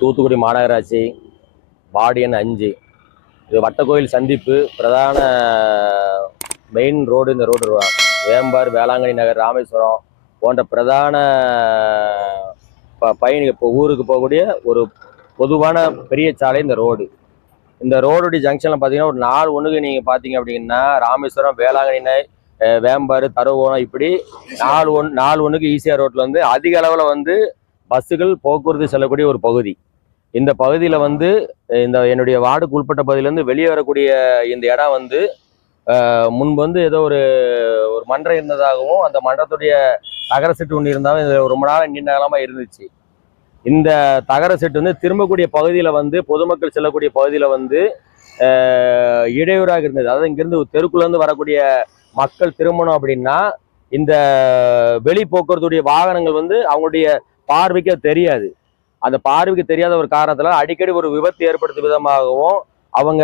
தூத்துக்குடி மாநகராட்சி வார்டு எண் 5. இது வட்டக்கோயில் சந்திப்பு பிரதான மெயின் ரோடு. இந்த ரோடு வேம்பார், வேளாங்கண்ணி நகர், ராமேஸ்வரம் போன்ற பிரதான பயணிகள் இப்போ ஊருக்கு போகக்கூடிய ஒரு பொதுவான பெரிய சாலை இந்த ரோடு. இந்த ரோடுடைய ஜங்ஷனில் பார்த்தீங்கன்னா ஒரு 4 ஒன்றுக்கு நீங்கள் பார்த்தீங்க அப்படின்னா ராமேஸ்வரம், வேளாங்கண்ணி, வேம்பாறு, தருவோணம் இப்படி 4 ஒன்றுக்கு ஈசிஆர் ரோட்டில் வந்து அதிக அளவில் வந்து பஸ்ஸுகள் போக்குவரத்து செல்லக்கூடிய ஒரு பகுதி. இந்த பகுதியில் வந்து இந்த என்னுடைய வார்டுக்கு உட்பட்ட பகுதியிலேருந்து வெளியே வரக்கூடிய இந்த இடம் வந்து முன்பு வந்து ஏதோ ஒரு மன்றம் இருந்ததாகவும் அந்த மன்றத்துடைய தகர செட்டு ஒன்று இருந்தாலும் இது ரொம்ப நாள் நீண்ட காலமாக இருந்துச்சு. இந்த தகர செட்டு வந்து திரும்பக்கூடிய பகுதியில் வந்து பொதுமக்கள் செல்லக்கூடிய பகுதியில் வந்து இடையூறாக இருந்தது. அதாவது இங்கிருந்து தெருக்குள்ளேருந்து வரக்கூடிய மக்கள் திரும்பணும் அப்படின்னா இந்த வெளி போக்குவரத்துடைய வாகனங்கள் வந்து அவங்களுடைய பார்வைக்கு தெரியாது. அந்த பார்வைக்கு தெரியாத ஒரு காரணத்தில் அடிக்கடி ஒரு விபத்து ஏற்படுத்தும் விதமாகவும் அவங்க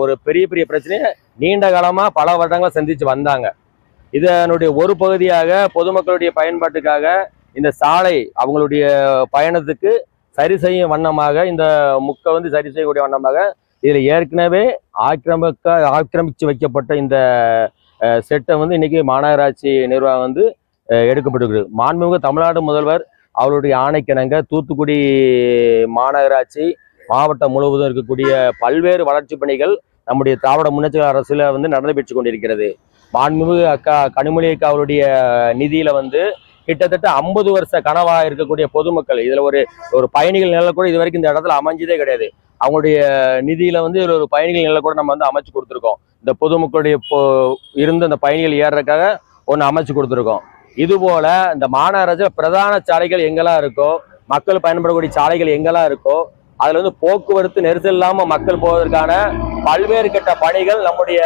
ஒரு பெரிய பெரிய பிரச்சனையை நீண்ட காலமாக பல வருடங்களை சந்தித்து வந்தாங்க. இதனுடைய ஒரு பகுதியாக பொதுமக்களுடைய பயன்பாட்டுக்காக இந்த சாலை அவங்களுடைய பயணத்துக்கு சரி செய்யும் வண்ணமாக இந்த முக்கை வந்து சரி செய்யக்கூடிய வண்ணமாக இதில் ஏற்கனவே ஆக்கிரமித்து வைக்கப்பட்ட இந்த செட்டை வந்து இன்னைக்கு மாநகராட்சி நிர்வாகம் வந்து எடுக்கப்பட்டிருக்குது. மாண்புமிகு தமிழ்நாடு முதல்வர் அவருடைய ஆணைக்கிணங்க தூத்துக்குடி மாநகராட்சி மாவட்டம் முழுவதும் இருக்கக்கூடிய பல்வேறு வளர்ச்சி பணிகள் நம்முடைய திராவிட முன்னேற்ற அரசுல வந்து நடைபெற்று கொண்டிருக்கிறது. மாண்புமிகு கனிமொழி அவருடைய நிதியில வந்து கிட்டத்தட்ட 50 வருஷ கனவாக இருக்கக்கூடிய பொதுமக்கள் இதுல ஒரு பயணிகள் நிலை கூட இது வரைக்கும் இந்த இடத்துல அமைஞ்சதே கிடையாது. அவங்களுடைய நிதியில வந்து ஒரு பயணிகள் நிலை கூட நம்ம வந்து அமைச்சு கொடுத்துருக்கோம். இந்த பொதுமக்களுடைய இருந்த அந்த பயணிகள் ஏறுறதுக்காக ஒன்று அமைச்சு கொடுத்துருக்கோம். இது போல இந்த மாநகராட்சியில் பிரதான சாலைகள் எங்கெல்லாம் இருக்கோ, மக்கள் பயன்படக்கூடிய சாலைகள் எங்கெல்லாம் இருக்கோ அதுல வந்து போக்குவரத்து நெரிசல் இல்லாம மக்கள் போவதற்கான பல்வேறு கட்ட பணிகள் நம்முடைய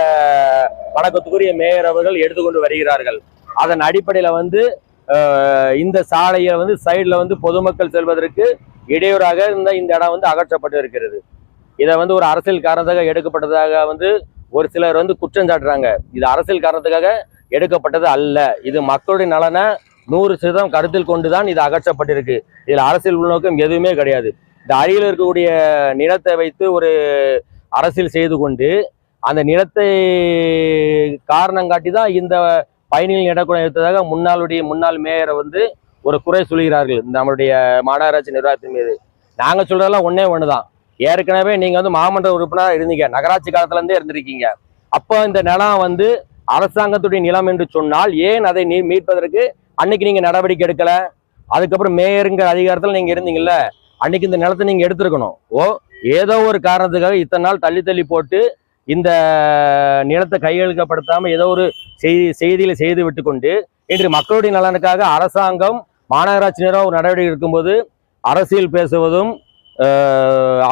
வணக்கத்துக்குரிய மேயர் அவர்கள் எடுத்துக்கொண்டு வருகிறார்கள். அதன் அடிப்படையில வந்து இந்த சாலையை வந்து சைட்ல வந்து பொதுமக்கள் செல்வதற்கு இடையூறாக இந்த இடம் வந்து அகற்றப்பட்டு இருக்கிறது. இதை வந்து ஒரு அரசியல் காரணத்துக்காக எடுக்கப்பட்டதாக வந்து ஒரு சிலர் வந்து குற்றம் சாட்டுறாங்க. இது அரசியல் காரணத்துக்காக எடுக்கப்பட்டது அல்ல. இது மக்களுடைய நலனை 100% கருத்தில் கொண்டுதான் இது அகற்றப்பட்டிருக்கு. இதுல அரசியல் உள்நோக்கம் எதுவுமே கிடையாது. இந்த அருகில் இருக்கக்கூடிய நிலத்தை வைத்து ஒரு அரசியல் செய்து கொண்டு அந்த நிலத்தை காரணம் காட்டி தான் இந்த பயணிகள் இடக்கூட எடுத்ததாக முன்னாள் மேயரை வந்து ஒரு குறை சொல்கிறார்கள் நம்மளுடைய மாநகராட்சி நிர்வாகத்தின் மீது. நாங்கள் சொல்றதெல்லாம் ஒண்ணு தான். ஏற்கனவே நீங்க வந்து மாமன்ற உறுப்பினராக இருந்தீங்க, நகராட்சி காலத்துல இருந்தே இருந்திருக்கீங்க. அப்போ இந்த நிலம் வந்து அரசாங்கத்துடைய நிலம் என்று சொன்னால் ஏன் அதை மீட்பதற்கு அன்னைக்கு நீங்க நடவடிக்கை எடுக்கல? அதுக்கப்புறம் மேயருங்கிற அதிகாரத்தில் நீங்க இருந்தீங்கல்ல, அன்னைக்கு இந்த நிலத்தை நீங்க எடுத்திருக்கணும். ஏதோ ஒரு காரணத்துக்காக இத்தனை நாள் தள்ளி போட்டு இந்த நிலத்தை கையெழுக்கப்படுத்தாம ஏதோ ஒரு செய்தியில செய்து விட்டு கொண்டு இன்று மக்களுடைய நலனுக்காக அரசாங்கம் மாநகராட்சி நிர்வாகம் ஒரு நடவடிக்கை எடுக்கும்போது அரசியல் பேசுவதும்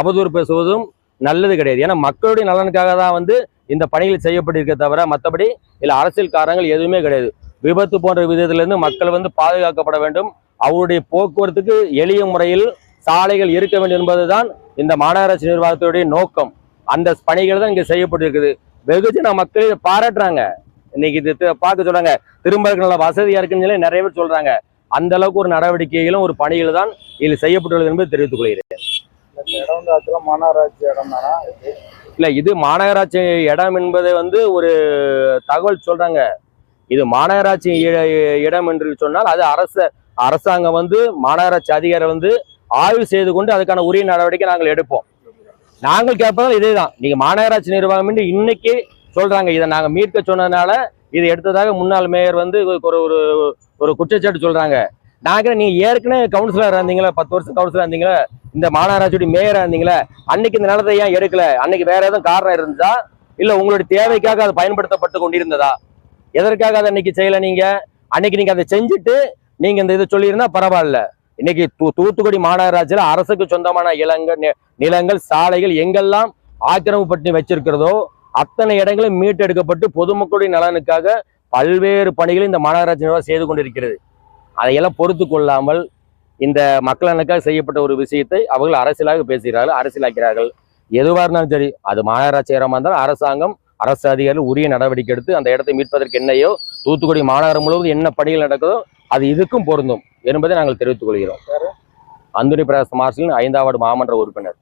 அவதூறு பேசுவதும் நல்லது கிடையாது. ஏன்னா மக்களுடைய நலனுக்காக தான் வந்து இந்த பணிகள் செய்யப்பட்டிருக்க தவிர மற்றபடி இல்லை அரசியல் காரணங்கள் எதுவுமே கிடையாது. விபத்து போன்ற விதத்திலிருந்து மக்கள் வந்து பாதுகாக்கப்பட வேண்டும். அவருடைய போக்குவரத்துக்கு எளிய முறையில் சாலைகள் இருக்க வேண்டும் என்பதுதான் இந்த மாநகராட்சி நிர்வாகத்துடைய நோக்கம். அந்த பணிகள் தான் இங்க செய்யப்பட்டிருக்குது. வெகுஜன மக்கள் இதை பாராட்டுறாங்க. இன்னைக்கு இது பார்க்க சொல்றாங்க, திரும்ப நல்ல வசதியா இருக்குன்னு சொல்லி நிறைய பேர் சொல்றாங்க. அந்த அளவுக்கு ஒரு நடவடிக்கைகளும் ஒரு பணிகள் தான் இதில் செய்யப்பட்டுள்ளது என்பதை தெரிவித்துக் கொள்கிறேன். மாநகராட்சி இடம் தானா? இல்ல, இது மாநகராட்சி இடம் என்பதை வந்து ஒரு தகவல் சொல்றாங்க. இது மாநகராட்சி இடம் என்று சொன்னால் அது அரசாங்கம் வந்து மாநகராட்சி அதிகாரி வந்து ஆய்வு செய்து கொண்டு அதுக்கான உரிய நடவடிக்கை நாங்கள் எடுப்போம். நாங்கள் கேட்பதால் இதே தான். நீங்க மாநகராட்சி நிர்வாகம் இன்னைக்கு சொல்றாங்க இதை நாங்க மீட்க சொன்னதுனால இதை எடுத்ததாக முன்னாள் மேயர் வந்து ஒரு குற்றச்சாட்டு சொல்றாங்க. நாங்கள் நீங்க ஏற்கனவே கவுன்சிலர் இருந்தீங்களா, 10 வருஷம் கவுன்சிலர் இருந்தீங்களா, இந்த மாநகராட்சியுடைய மேயரா இருந்தீங்களா, அன்னைக்கு இந்த நிலத்தை ஏன் எடுக்கல? அன்னைக்கு வேற ஏதாவது காரணம் இருந்ததா, இல்ல உங்களுடைய தேவைக்காக அது பயன்படுத்தப்பட்டு கொண்டிருந்ததா? எதற்காக அதை அன்னைக்கு செய்யல? நீங்க அன்னைக்கு நீங்க அதை செஞ்சுட்டு நீங்க இந்த இதை சொல்லியிருந்தா பரவாயில்ல. இன்னைக்கு தூத்துக்குடி மாநகராட்சியில அரசுக்கு சொந்தமான நிலங்கள் சாலைகள் எங்கெல்லாம் ஆக்கிரமிப்பட்டு வச்சிருக்கிறதோ அத்தனை இடங்களும் மீட்டெடுக்கப்பட்டு பொதுமக்களுடைய நலனுக்காக பல்வேறு பணிகளை இந்த மாநகராட்சி நிர்வாகம் செய்து கொண்டிருக்கிறது. அதையெல்லாம் பொறுத்து கொள்ளாமல் இந்த மக்களுக்காக செய்யப்பட்ட ஒரு விஷயத்தை அவர்கள் அரசியலாக பேசுகிறார்கள், அரசியலாக்கிறார்கள். எதுவாக இருந்தாலும் சரி, அது மாநகராட்சி இடமா இருந்தாலும் அரசாங்கம் அரசு அதிகாரிகள் உரிய நடவடிக்கை எடுத்து அந்த இடத்தை மீட்பதற்கு என்னையோ தூத்துக்குடி மாநகரம் முழுவதும் என்ன பணிகள் நடக்குதோ அது இதுக்கும் பொருந்தும் என்பதை நாங்கள் தெரிவித்துக் கொள்கிறோம். அந்தோணி பிரகாஷ் மார்ஷல் 5வது மாமன்ற உறுப்பினர்.